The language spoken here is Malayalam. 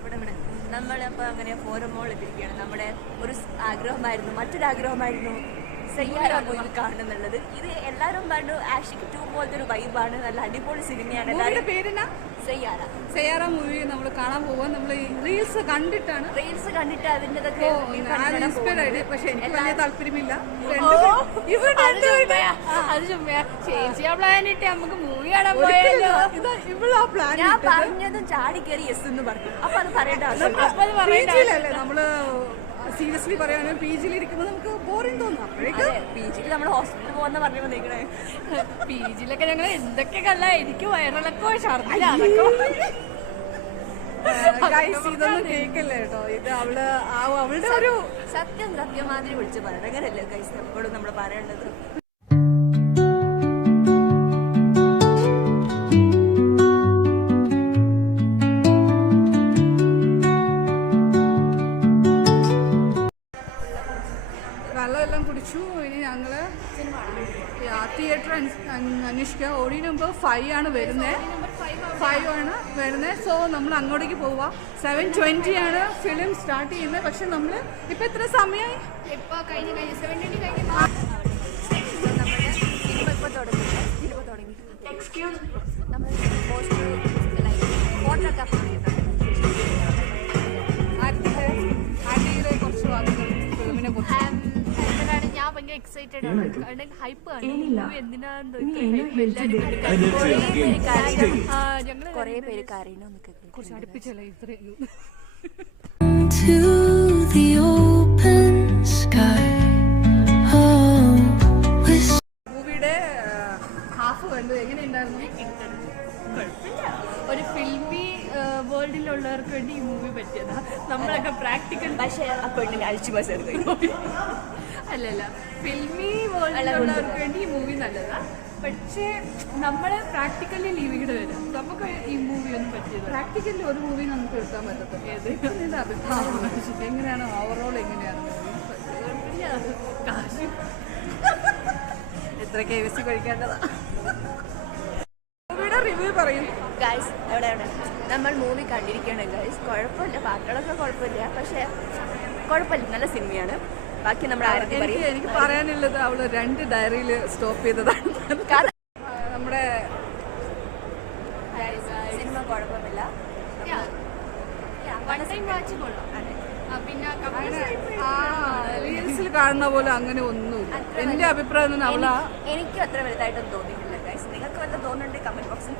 ഇവിടെ നമ്മളപ്പോൾ അങ്ങനെ ഫോരം മോൾ എത്തിയിരിക്കുകയാണ്. നമ്മുടെ ഒരു ആഗ്രഹമായിരുന്നു, മറ്റൊരാഗ്രഹമായിരുന്നു സയ്യാര മൂവി കാണുന്നുള്ളത്. ഇത് എല്ലാവരും പറഞ്ഞു ആഷിക് 2 പോലത്തെ ഒരു വൈബാണ്, നല്ല അടിപൊളി സിനിമയാണ്. എല്ലാവരും പേരിന സയ്യാര സയ്യാറ മൂവി നമ്മൾ കാണാൻ പോവാൻ. നമ്മൾ റീൽസ് കണ്ടിട്ട് അതിൻ്റെതൊക്കെ പക്ഷെ എനിക്ക് വലിയ താല്പര്യമില്ല. നമുക്ക് മൂവി കാണാൻ പോയാലോ. ഞാൻ പറഞ്ഞതും ചാടി കയറി യെസ് എന്ന് പറഞ്ഞു. അപ്പൊ അത് പറയേണ്ട ആവശ്യമില്ല. നമ്മള് സീരിയസ്ലി പറയുകയാണെങ്കിൽ പി ജിയിൽ ഇരിക്കുമ്പോൾ നമുക്ക് ബോറിംഗ് തോന്നും. പി ജിയിൽ നമ്മൾ ഹോസ്പിറ്റലിൽ പോകുന്ന പറഞ്ഞു വന്നിരിക്കണേ. പി ജിയിലൊക്കെ ഞങ്ങൾ എന്തൊക്കെ കല്ല, എനിക്ക് വയറിളക്കോ ഛർദിലോ ഇതൊന്നും കേൾക്കല്ലേ കേട്ടോ. ഇത് അവളുടെ ഒരു സത്യമാതിരി വിളിച്ച് പറയണം. അങ്ങനെയല്ലേ ഗൈസ് എപ്പോഴും നമ്മൾ പറയേണ്ടത്. വെള്ളമെല്ലാം കുടിച്ചു. ഇനി ഞങ്ങള് തിയേറ്റർ അന്വേഷിക്കുക. ഓഡി നമ്പർ 5 ആണ് വരുന്നത്. 5 ആണ് വരുന്നത്. സോ നമ്മൾ അങ്ങോട്ടേക്ക് പോവുക. 7:20 ആണ് ഫിലിം സ്റ്റാർട്ട് ചെയ്യുന്നത്. പക്ഷെ നമ്മൾ ഇപ്പൊ എത്ര സമയമായി? ഇപ്പൊ കഴിഞ്ഞ് 7:20 കുറച്ച് വാക്കുകൾ ഫിലിമിനെ കുറിച്ച്. ഞാൻ ഭയങ്കര എക്സൈറ്റഡ് ആണ്. കാരണം ഹൈപ്പ് ആണ്. എന്തിനാന്ന് ഞങ്ങള് കുറെ പേര് കരയണോന്നൊക്കെ കുറച്ച് അടുപ്പിച്ചല്ലേ ഇത്രയും. മൂവിയുടെ ഹാഫ് കണ്ടു. എങ്ങനെയുണ്ടായിരുന്നു? ഒരു ഫിൽമി വേൾഡിലുള്ളവർക്ക് വേണ്ടി ഈ മൂവി പറ്റിയതാ. നമ്മളൊക്കെ പ്രാക്ടിക്കൽ പക്ഷെ ആ പെണ്ണിന് അഴിച്ചു ബസ് എടുക്കും. അല്ലല്ല, ഫിൽമി വേൾഡിലുള്ളവർക്ക് വേണ്ടി ഈ മൂവി നല്ലതാ. പക്ഷേ നമ്മൾ പ്രാക്ടിക്കലി ലീവിയുടെ വരും. നമുക്ക് ഈ മൂവി ഒന്നും പറ്റിയത് പ്രാക്ടിക്കലി ഒരു മൂവി നമുക്ക് എടുക്കാൻ പറ്റത്തില്ല. ഏത് അഭിപ്രായം എങ്ങനെയാണ്? ഓവറോൾ എങ്ങനെയാണ്? കാശ് എത്ര KFC കഴിക്കേണ്ടതാ? മൂവിയുടെ റിവ്യൂ പറയും ഗൈസ്. എവിടെ നമ്മൾ മൂവി കണ്ടിരിക്കുകയാണ് ഗൈസ്. കുഴപ്പമില്ല, പാട്ടുകളൊക്കെ കുഴപ്പമില്ല. പക്ഷേ കുഴപ്പമില്ല, നല്ല സിനിമയാണ്. ബാക്കി നമ്മുടെ എനിക്ക് പറയാനുള്ളത് അവള് 2 ഡയറിയിൽ സ്റ്റോപ്പ് ചെയ്തതാണ്. നമ്മുടെ സിനിമ കുഴപ്പമില്ല. പിന്നെ റീൽസിൽ കാണുന്ന പോലെ അങ്ങനെ ഒന്നുമില്ല. എന്റെ അഭിപ്രായം എനിക്കും അത്ര വലുതായിട്ടൊന്നും തോന്നിയിട്ടില്ല ഗൈസ്. നിങ്ങൾക്ക് വല്ല തോന്നുന്നുണ്ട് കമന്റ് ബോക്സിൽ